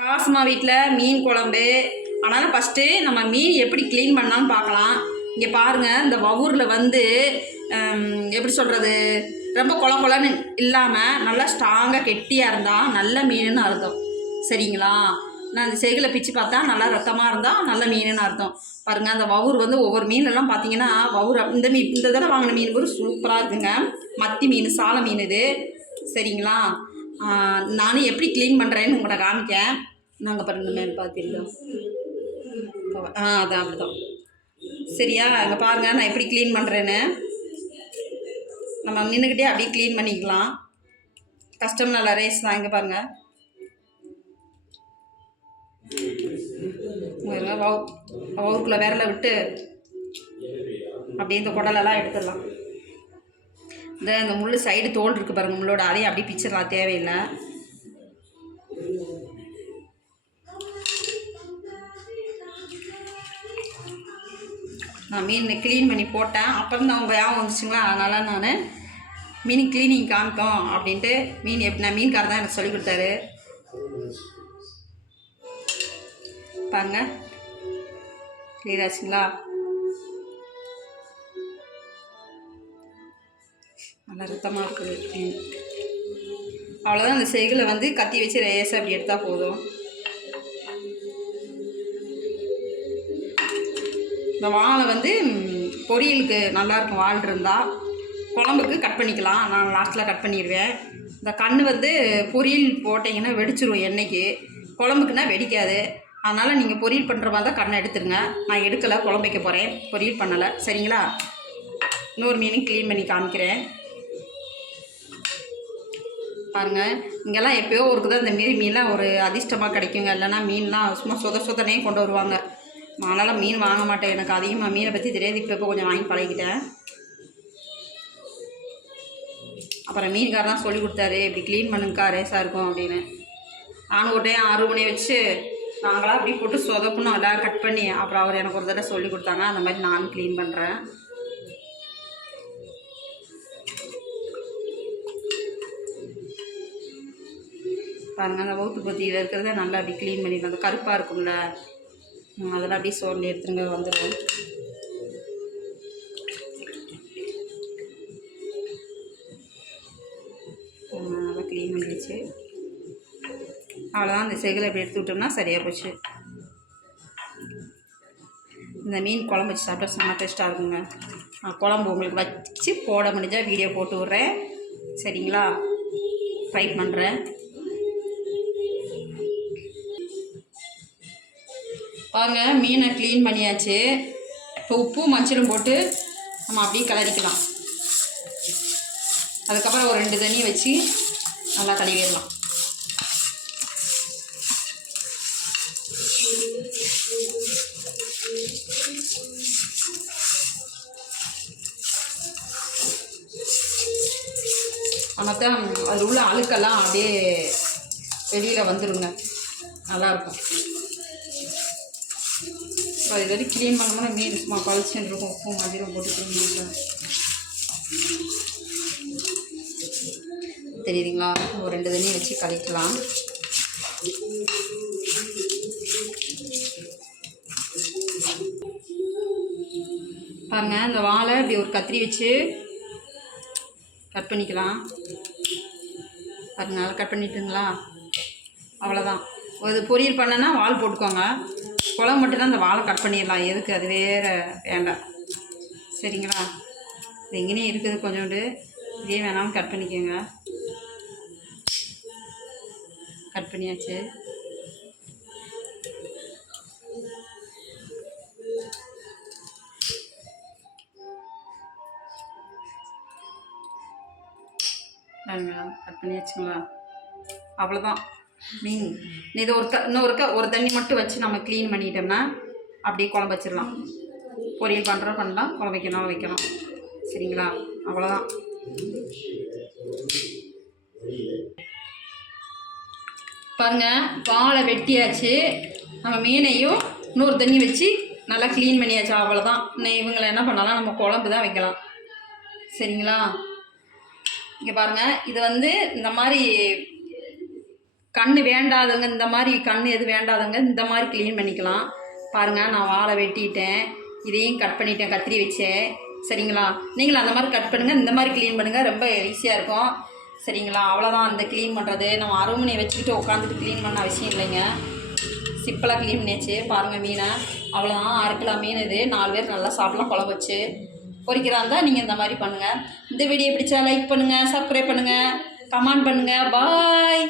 காசுமா வீட்டில் மீன் குழம்பு. ஆனாலும் ஃபஸ்ட்டு நம்ம மீன் எப்படி க்ளீன் பண்ணான்னு பார்க்கலாம். இங்கே பாருங்கள், இந்த வவுரில் வந்து எப்படி சொல்கிறது, ரொம்ப கொலன்னு இல்லாமல் நல்லா ஸ்ட்ராங்காக கெட்டியாக இருந்தால் நல்ல மீனுன்னு அர்த்தம். சரிங்களா? நான் அந்த செகில பிச்சு பார்த்தா நல்லா ரத்தமாக இருந்தால் நல்ல மீனுன்னு அர்த்தம். பாருங்கள், அந்த வவுர் வந்து ஒவ்வொரு மீனெல்லாம் பார்த்தீங்கன்னா வவுர் இந்த தடவை வாங்கின மீன் கூட சூப்பராக இருக்குங்க. மத்தி மீன், சால மீன் இது. சரிங்களா? நானும் எப்படி க்ளீன் பண்ணுறேன்னு உங்கள்கிட்ட காமிக்கேன். நாங்கள் பாருங்கள் மேல் பார்த்துருக்கோம். அதான் அப்படிதான். சரியா? அங்கே பாருங்கள் நான் எப்படி க்ளீன் பண்ணுறேன்னு. நம்ம நின்றுக்கிட்டே அப்படியே க்ளீன் பண்ணிக்கலாம். கஷ்டம் நல்ல ரேஸ் தான். இங்கே பாருங்கள், வவுருக்குள்ளே விரலை விட்டு அப்படியே இந்த குடலெல்லாம் எடுத்துடலாம். இந்த முள் சைடு தோல் இருக்குது பாருங்கள், முள்ளோட அதையும் அப்படியே பிச்சிடலாம், தேவையில்லை. நான் மீன் க்ளீன் பண்ணி போட்டேன். அப்புறம் தான் அவங்க ஞாபகம் வந்துச்சுங்களா, அதனால் நான் மீன் க்ளீனிங் காமிக்கும் அப்படின்ட்டு நான் மீன்காரர் தான் எனக்கு சொல்லிக் கொடுத்தாரு. பாருங்க, கிளியர் ஆச்சுங்களா? நல்லா ரத்தமாக இருக்குது. அவ்வளோதான். அந்த செகில வந்து கத்தி வச்சு ரேஸை அப்படி எடுத்தால் போதும். இந்த வாழை வந்து பொரியலுக்கு நல்லாயிருக்கும். வால் இருந்தால் குழம்புக்கு கட் பண்ணிக்கலாம். நான் லாஸ்ட்டில் கட் பண்ணிடுவேன். இந்த கண் வந்து பொரியல் போட்டிங்கன்னா வெடிச்சிரும் எண்ணெய்க்கு. குழம்புக்குன்னா வெடிக்காது. அதனால் நீங்கள் பொரியல் பண்ணுற மாதிரி தான் கண்ணை எடுத்துருங்க. நான் எடுக்கலை, குழம்பு வைக்க போகிறேன், பொரியல் பண்ணலை. சரிங்களா? இன்னொரு மீனும் க்ளீன் பண்ணி காமிக்கிறேன். பாருங்கள், இங்கெல்லாம் எப்போயோ ஒருக்கு தான் இந்த மாரி மீன்லாம் ஒரு அதிர்ஷ்டமாக கிடைக்குங்க. இல்லைன்னா மீன்லாம் சும்மா சொதனே கொண்டு வருவாங்க. அதனால் மீன் வாங்க மாட்டேன். எனக்கு அதிகமாக மீனை பற்றி தெரியாது. இப்போ கொஞ்சம் வாங்கி பழகிட்டேன். அப்புறம் மீன்காரர் தான் சொல்லி கொடுத்தாரு, இப்படி க்ளீன் பண்ணுங்கக்கா ரேஸாக இருக்கும் அப்படின்னு. நானும் ஒரு டைம் 6 மணி வச்சு நாங்களாம் அப்படி போட்டு சொதப்புன்னு எல்லாம் கட் பண்ணி அப்புறம் அவர் எனக்கு ஒரு தடவை சொல்லி கொடுத்தாங்க. அந்த மாதிரி நானும் க்ளீன் பண்ணுறேன். பாருங்கள், அந்த வவுத்து பத்தியில் இருக்கிறத நல்லா அப்படி க்ளீன் பண்ணிடலாம். அந்த கருப்பாக இருக்கும்ல, அதெல்லாம் அப்படியே சோர்ந்து எடுத்துருங்க, வந்துடும். நல்லா க்ளீன் பண்ணிடுச்சு. அவ்வளோதான். அந்த செகில் அப்படி எடுத்து விட்டோம்னா சரியாக போச்சு. இந்த மீன் குழம்பு வச்சு சாப்பிட்டா செம்ம டேஸ்ட்டாக இருக்குங்க. குழம்பு உங்களுக்கு வச்சு போட முடிஞ்சால் வீடியோ போட்டு விட்றேன். சரிங்களா? ட்ரை பண்ணுறேன். பாருங்க, மீனை க்ளீன் பண்ணியாச்சு. இப்போ உப்பு மஞ்சளும் போட்டு நம்ம அப்படியே கிளறிக்கலாம். அதுக்கப்புறம் ஒரு 2 தண்ணி வச்சு நல்லா கழுவிடலாம். ஆனால் அதில் உள்ள அழுக்கெல்லாம் அப்படியே வெளியில் வந்துடுங்க, நல்லாயிருக்கும். அது வரைக்கும் க்ளீன் பண்ணோம்னா மீன் சும்மா பளிச்சுன்னு இருக்கும். உப்பும் மஞ்சளும் போட்டு க்ளீன் பண்ணிக்கலாம். தெரியுதுங்களா? ஒரு 2 தண்ணி வச்சு கழிக்கலாம். பாருங்க, இந்த வாழை இப்படி ஒரு கத்திரி வச்சு கட் பண்ணிக்கலாம். பாருங்க, கட் பண்ணிட்டுங்களா? அவ்வளோதான். அது பொரியல் பண்ணனா வால் போட்டுக்கோங்க. குழம்பு மட்டும்தான் அந்த வாழை கட் பண்ணிடலாம். எதுக்கு அது வேறு வேண்டாம். சரிங்களா? இது எங்கேனே இருக்குது கொஞ்சோண்டு, இதே வேணாலும் கட் பண்ணிக்கோங்க. கட் பண்ணியாச்சு. கட் பண்ணியாச்சுங்களா? அவ்வளோதான். மீன் இது ஒரு தண்ணி மட்டும் வச்சு நம்ம க்ளீன் பண்ணிட்டோம்னா அப்படியே குழம்பு வச்சிடலாம். பொரியல் பண்ணலாம், குழம்பு வைக்கலாம். சரிங்களா? அவ்வளோதான். பாருங்கள், வாழை வெட்டியாச்சு. நம்ம மீனையும் இன்னொரு தண்ணி வச்சு நல்லா க்ளீன் பண்ணியாச்சு. அவ்வளோதான். இவங்களை என்ன பண்ணலாம், நம்ம குழம்பு தான் வைக்கலாம். சரிங்களா? இங்கே பாருங்கள், இது வந்து இந்த மாதிரி கண் வேண்டாதவங்க இந்த மாதிரி கண் எது வேண்டாதவங்க இந்த மாதிரி க்ளீன் பண்ணிக்கலாம். பாருங்கள், நான் வாழை வெட்டிட்டேன், இதையும் கட் பண்ணிட்டேன், கத்திரி வச்சேன். சரிங்களா, நீங்களும் அந்த மாதிரி கட் பண்ணுங்கள், இந்த மாதிரி க்ளீன் பண்ணுங்கள், ரொம்ப ஈஸியாக இருக்கும். சரிங்களா, அவ்வளோதான் அந்த க்ளீன் பண்ணுறது. நம்ம அருமனையை வச்சுக்கிட்டு உட்காந்துட்டு க்ளீன் பண்ண அவசியம் இல்லைங்க. சிம்பிளாக க்ளீன் பண்ணியாச்சு. பாருங்கள் மீனை, அவ்வளோதான். 6 கிலோ மீன் இது. 4 பேர் நல்லா சாப்பிடலாம் குழம்பு வச்சு. பொரிக்கிறா இருந்தால் நீங்கள் இந்த மாதிரி பண்ணுங்கள். இந்த வீடியோ பிடிச்சா லைக் பண்ணுங்கள், சப்ஸ்கிரைப் பண்ணுங்கள், கமெண்ட் பண்ணுங்கள். பாய்.